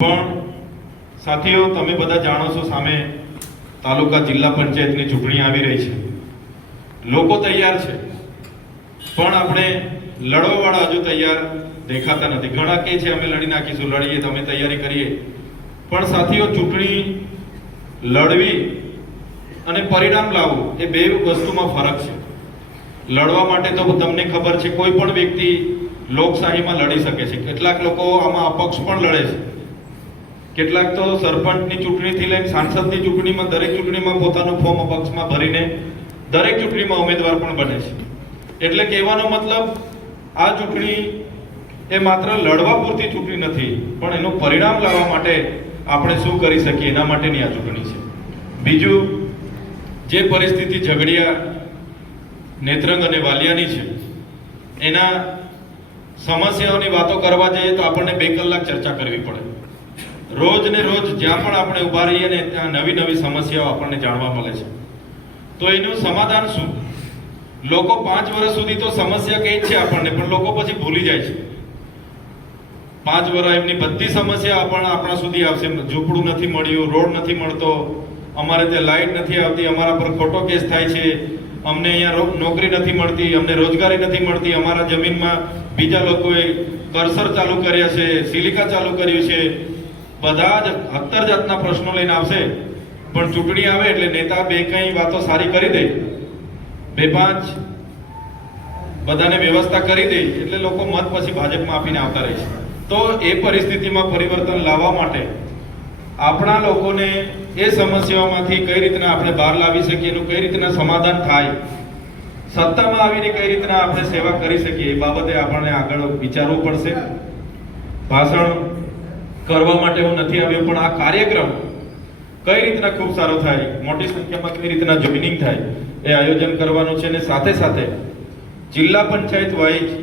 પણ સાથીઓ, તમે બધા જાણો છો, સામે તાલુકા જિલ્લા પંચાયતની ચૂંટણી આવી રહી છે. લોકો તૈયાર છે, પણ આપણે લડવાવાળા હજુ તૈયાર દેખાતા નથી. ઘણા કહે છે અમે લડી નાખીશું, લડીએ, તમે તૈયારી કરીએ. પણ સાથીઓ, ચૂંટણી લડવી અને પરિણામ લાવવું એ બે વસ્તુમાં ફરક છે. લડવા માટે તો તમને ખબર છે, કોઈ પણ વ્યક્તિ લોકશાહીમાં લડી શકે છે. કેટલાક લોકો આમાં અપક્ષ પણ લડે છે. કેટલાક તો સરપંચની ચૂંટણીથી લઈને સાંસદની ચૂંટણીમાં, દરેક ચૂંટણીમાં પોતાનું ફોર્મ અપક્ષમાં ભરીને દરેક ચૂંટણીમાં ઉમેદવાર પણ બને છે. એટલે કહેવાનો મતલબ, આ ચૂંટણી એ માત્ર લડવા પૂરતી ચૂંટણી નથી, પણ એનું પરિણામ લાવવા માટે આપણે શું કરી શકીએ એના માટેની આ ચૂંટણી છે. બીજું, જે પરિસ્થિતિ ઝઘડિયા, નેત્રંગ અને વાલિયાની છે, એના સમસ્યાઓની વાતો કરવા જઈએ તો આપણને 2 કલાક ચર્ચા કરવી પડે. રોજ ને રોજ જ્યાં પણ આપણે ઉભા રહીએ ને ત્યાં નવી નવી સમસ્યાઓ આપણને જાણવા મળે છે. તો એનું સમાધાન શું? લોકો 5 વર્ષ સુધી તો સમસ્યા કહે છે આપણને, પણ લોકો પછી ભૂલી જાય છે. 5 વર્ષ એમની બધી સમસ્યા આપણા સુધી આવશે. ઝૂંપડું નથી મળ્યું, રોડ નથી મળતો, અમારે ત્યાં લાઇટ નથી આવતી, અમારા પર ખોટો કેસ થાય છે, અમને અહીંયા નોકરી નથી મળતી, અમને રોજગારી નથી મળતી, અમારા જમીનમાં બીજા લોકોએ કરસર ચાલુ કર્યા છે, સિલિકા ચાલુ કર્યું છે. બધા જ 70 જાતના પ્રશ્નો લઈને આવશે. પણ ચૂંટણી આવે એટલે નેતા કંઈ વાતો સારી કરી દે, 2-5 બધાને વ્યવસ્થા કરી દે, એટલે લોકો મત પછી ભાજપમાં આપીને આવતા રહે છે. તો એ પરિસ્થિતિમાં પરિવર્તન લાવવા માટે આપણા લોકોને એ સમસ્યાઓમાંથી કઈ રીતના આપણે બહાર લાવી શકીએ, એનું કઈ રીતના સમાધાન થાય, સત્તામાં આવીને કઈ રીતના આપણે સેવા કરી શકીએ, એ બાબતે આપણને આગળ વિચારવું પડશે. ભાષણ કરવા માટે હું નથી આવ્યો, પણ આ કાર્યક્રમ કઈ રીતના ખૂબ સારો થાય, મોટી સંખ્યામાં કઈ રીતના જોઈનિંગ થાય, એ આયોજન કરવાનું છે. અને સાથે સાથે જિલ્લા પંચાયત વાઇઝ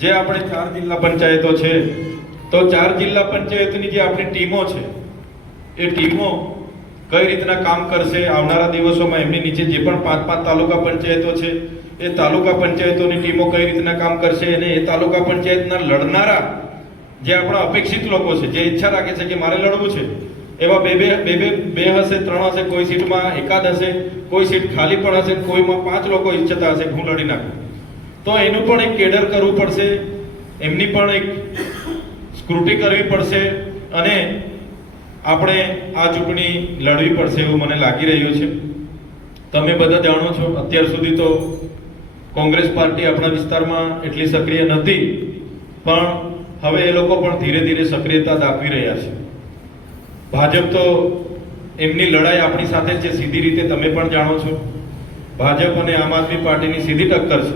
જે આપણે 4 જિલ્લા પંચાયતો છે, તો 4 જિલ્લા પંચાયતની જે આપણી ટીમો છે, એ ટીમો કઈ રીતના કામ કરશે આવનારા દિવસોમાં. એમની નીચે જે પણ 5-5 તાલુકા પંચાયતો છે, એ તાલુકા પંચાયતોની ટીમો કઈ રીતના કામ કરશે, અને એ તાલુકા પંચાયતના લડનારા જે આપણા અપેક્ષિત લોકો છે, જે ઈચ્છા રાખે છે કે મારે લડવું છે, એવા બે હશે, 3 હશે, કોઈ સીટમાં એકાદ હશે, કોઈ સીટ ખાલી પણ હશે, કોઈમાં 5 લોકો ઈચ્છતા હશે કે હું લડી નાખું. તો એનું પણ એક કેડર કરવું પડશે, એમની પણ એક સ્ક્રુટી કરવી પડશે, અને આપણે આ ચૂંટણી લડવી પડશે એવું મને લાગી રહ્યું છે. તમે બધા જાણો છો, અત્યાર સુધી તો કોંગ્રેસ પાર્ટી આપણા વિસ્તારમાં એટલી સક્રિય નથી, પણ હવે એ લોકો પણ ધીરે ધીરે સક્રિયતા દાખવી રહ્યા છે. ભાજપ તો એમની લડાઈ આપણી સાથે છે, સીધી રીતે તમે પણ જાણો છો. ભાજપ અને આમ આદમી પાર્ટીની સીધી ટક્કર છે.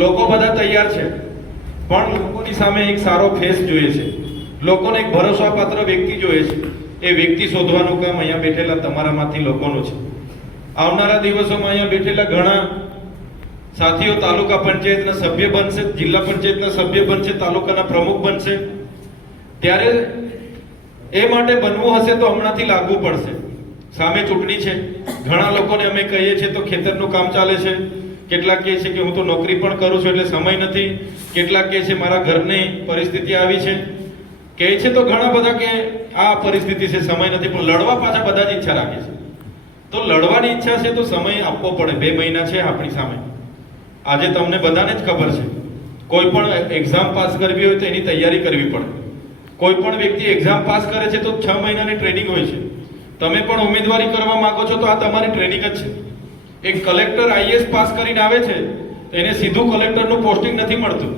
લોકો બધા તૈયાર છે, પણ લોકોની સામે એક સારો ફેસ જોઈએ છે, લોકોને એક ભરોસાપાત્ર વ્યક્તિ જોઈએ છે. એ વ્યક્તિ શોધવાનું કામ અહીંયા બેઠેલા તમારામાંથી લોકોનું છે. આવનારા દિવસોમાં અહીંયા બેઠેલા ઘણા સાથીઓ તાલુકા પંચાયતના સભ્ય બનશે, જિલ્લા પંચાયતના સભ્ય બનશે, તાલુકાના પ્રમુખ બનશે. ત્યારે એ માટે બનવું હશે તો હમણાંથી લાગવું પડશે. સામે ચૂંટણી છે, ઘણા લોકોને અમે કહીએ છીએ તો ખેતરનું કામ ચાલે છે, કેટલાક કહે છે કે હું તો નોકરી પણ કરું છું એટલે સમય નથી, કેટલાક કહે છે મારા ઘરની પરિસ્થિતિ આવી છે, કહે છે તો ઘણા બધા કે આ પરિસ્થિતિ છે, સમય નથી. પણ લડવા પાછા બધા જ ઈચ્છા રાખે છે. તો લડવાની ઈચ્છા છે તો સમય આપવો પડે. 2 મહિના છે આપણી સામે. આજે તમને બધાને જ ખબર છે, કોઈ પણ એક્ઝામ પાસ કરવી હોય તો એની તૈયારી કરવી પડે. કોઈ પણ વ્યક્તિ એક્ઝામ પાસ કરે છે તો 6 મહિનાની ટ્રેનિંગ હોય છે. તમે પણ ઉમેદવારી કરવા માંગો છો તો આ તમારી ટ્રેનિંગ જ છે. એક કલેક્ટર આઈએએસ પાસ કરીને આવે છે, એને સીધું કલેક્ટરનું પોસ્ટિંગ નથી મળતું.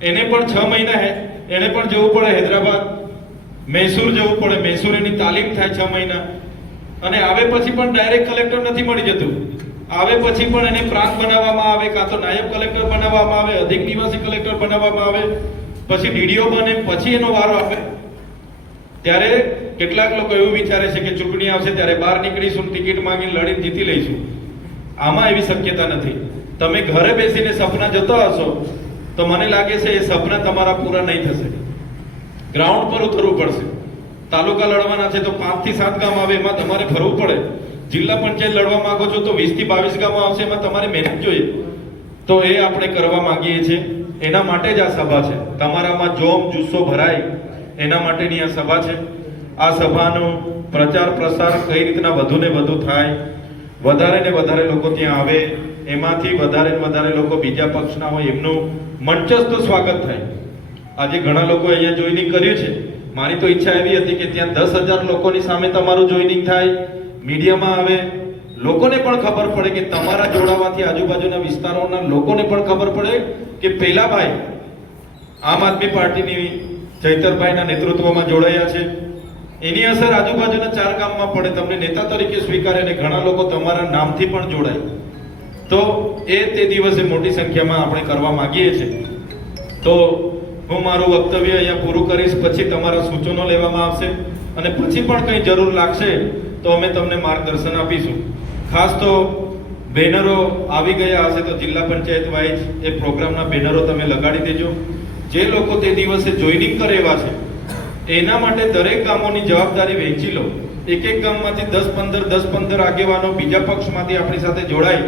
એને પણ 6 મહિના એને પણ જવું પડે હૈદરાબાદ, મૈસૂર જવું પડે. મૈસૂર એની તાલીમ થાય 6 મહિના, અને આવે પછી પણ ડાયરેક્ટ કલેક્ટર નથી મળી જતું. આવે પછી પણ એને પ્રાંત બનાવવામાં આવે, કાં તો નાયબ કલેક્ટર બનાવવામાં આવે, અધિક નિવાસી કલેક્ટર બનાવવામાં આવે, પછી ડીડીઓ બને, પછી એનો વારો આપે. ત્યારે કેટલાક લોકો એવું વિચારે છે કે ચૂંટણી આવશે ત્યારે બહાર નીકળીશું, ટિકિટ માંગીને લડીને જીતી લઈશું. આમાં એવી શક્યતા નથી. તમે ઘરે બેસીને સપના જોતા હશો તો મને લાગે છે એ સપના તમારા પૂરા નહીં થશે. ગ્રાઉન્ડ પર ઉતરવું પડશે. તાલુકા લડવાના છે તો 5 થી 7 ગામ આવે, એમાં તમારે ફરવું પડે. જિલ્લા પંચાયત લડવા માંગો છો તો 20 થી 22 ગામો આવશે, એમાં તમારે મહેનત જોઈએ. તો એ આપણે કરવા માંગીએ છીએ. એના માટે જ આ સભા છે. તમારામાં જોમ જુસ્સો ભરાય, એના માટેની આ સભા છે. આ સભાનો પ્રચાર પ્રસાર કઈ રીતના વધુ ને વધુ થાય, વધારે ને વધારે લોકો ત્યાં આવે, એમાંથી વધારે ને વધારે લોકો બીજા પક્ષના હોય એમનું મંચસ્થ સ્વાગત થાય. આજે ઘણા લોકો અહીંયા જોઈનિંગ કર્યું છે. મારી તો ઈચ્છા એવી હતી કે ત્યાં 10,000 લોકોની સામે તમારું જોઈનિંગ થાય, મીડિયામાં આવે, લોકોને પણ ખબર પડે કે તમારા જોડાવાથી આજુબાજુના વિસ્તારોના લોકોને પણ ખબર પડે કે પેલા ભાઈ આમ આદમી પાર્ટીની ચૈતરભાઈના નેતૃત્વમાં જોડાયા છે. એની અસર આજુબાજુના 4 ગામમાં પડે, તમને નેતા તરીકે સ્વીકારે અને ઘણા લોકો તમારા નામથી પણ જોડાય. તો તે દિવસે મોટી સંખ્યામાં આપણે કરવા માંગીએ છીએ. તો હું મારું વક્તવ્ય અહીંયા પૂરું કરીશ, પછી તમારા સૂચનો લેવામાં આવશે અને પછી પણ કંઈ જરૂર લાગશે તો અમે તમને માર્ગદર્શન આપીશું. ખાસ તો બેનરો આવી ગયા હશે તો જિલ્લા પંચાયત વાઇઝ એ પ્રોગ્રામના બેનરો તમે લગાડી દેજો. જે લોકો તે દિવસે જોઈનિંગ કરે એવા છે એના માટે દરેક ગામોની જવાબદારી વહેંચી લો. એક ગામમાંથી 10-15 આગેવાનો બીજા પક્ષમાંથી આપણી સાથે જોડાય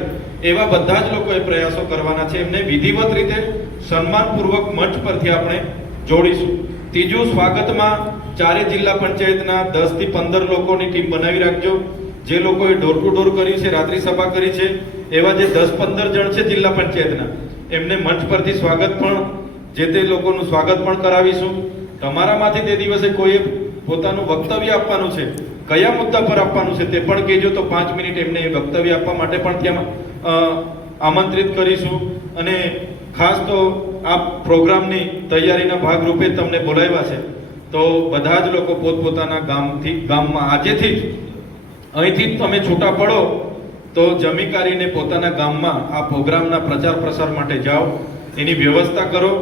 એવા બધા જ લોકોએ પ્રયાસો કરવાના છે. એમને વિધિવત રીતે સન્માનપૂર્વક મંચ પરથી આપણે જોડીશું. ત્રીજું, સ્વાગતમાં 4 જિલ્લા પંચાયતના 10 થી 15 લોકોની ટીમ બનાવી રાખજો. જે લોકોએ ડોર ટુ ડોર કરી છે, રાત્રિ સભા કરી છે, એવા જે 10-15 જણ છે જિલ્લા પંચાયતના, એમને મંચ પરથી સ્વાગત પણ જે તે લોકોનું સ્વાગત પણ કરાવીશું. તમારામાંથી તે દિવસે કોઈએ પોતાનું વક્તવ્ય આપવાનું છે, કયા મુદ્દા પર આપવાનું છે તે પણ કહેજો, તો 5 મિનિટ એમને વક્તવ્ય આપવા માટે પણ ત્યાં આમંત્રિત કરીશું. અને ખાસ તો આ પ્રોગ્રામની તૈયારીના ભાગરૂપે તમને બોલાવ્યા છે, તો બધા જ લોકો પોતપોતાના ગામમાં આજેથી જ અહીંથી જ તમે છૂટા પડો તો જમી કાઢીને પોતાના ગામમાં આ પ્રોગ્રામના પ્રચાર પ્રસાર માટે જાઓ, એની વ્યવસ્થા કરો.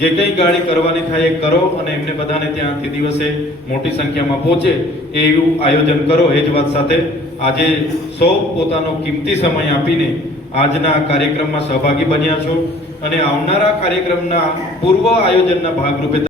જે કંઈ ગાડી કરવાની થાય એ કરો અને એમને બધાને ત્યાંથી દિવસે મોટી સંખ્યામાં પહોંચે એવું આયોજન કરો. એ જ વાત સાથે આજે સૌ પોતાનો કિંમતી સમય આપીને આજના કાર્યક્રમમાં સહભાગી બન્યા છો અને આવનારા કાર્યક્રમના પૂર્વ આયોજનના ભાગરૂપે